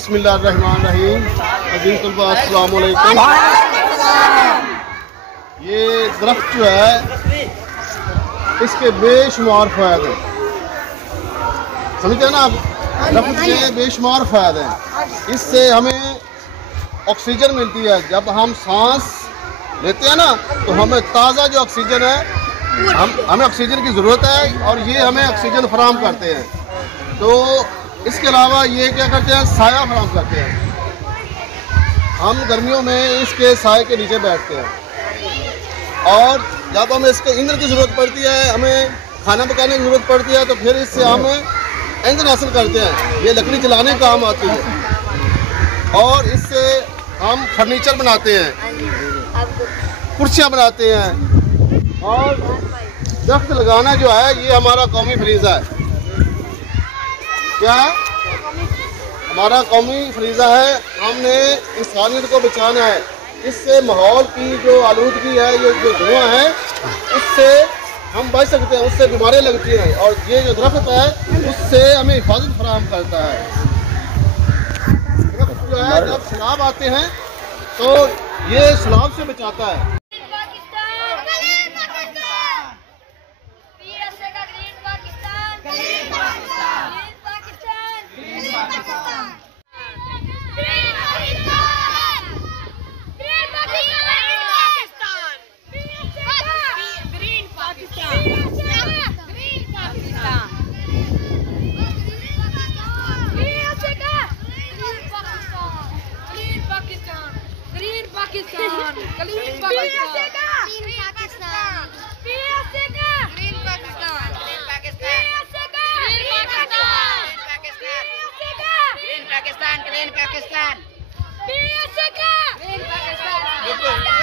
बिस्मिल्लाहिर्रहमानिर्रहीम। अज़ीज़ तलबा अस्सलाम वालेकुम। ये दरख्त जो है इसके बेशुमार फ़ायदे हैं, समझते हैं ना आप। दरख्त के बेशुमार फ़ायदे हैं। इससे हमें ऑक्सीजन मिलती है। जब हम सांस लेते हैं ना तो हमें ताज़ा जो ऑक्सीजन है, हमें ऑक्सीजन की ज़रूरत है और ये हमें ऑक्सीजन फराहम करते हैं। तो इसके अलावा ये क्या करते हैं, साया फराहम करते हैं। हम गर्मियों में इसके साए के नीचे बैठते हैं और जब हमें इसके ईंधन की ज़रूरत पड़ती है, हमें खाना पकाने की ज़रूरत पड़ती है, तो फिर इससे हम ईंधन हासिल करते हैं। ये लकड़ी जलाने का काम आती है और इससे हम फर्नीचर बनाते हैं, कुर्सियाँ बनाते हैं। और दरख्त लगाना जो है ये हमारा कौमी फरीज़ा है। क्या है? हमारा कौमी फरीज़ा है। हमने इंसानियत को बचाना है। इससे माहौल की जो आलूदगी है, ये जो धुआं है, उससे हम बच सकते हैं, उससे बीमारियाँ लगती हैं। और ये जो दरख्त है उससे हमें हिफाजत फराहम करता है। दरख्त जो है जब सैलाब आते हैं तो ये सैलाब से बचाता है। Pakistan.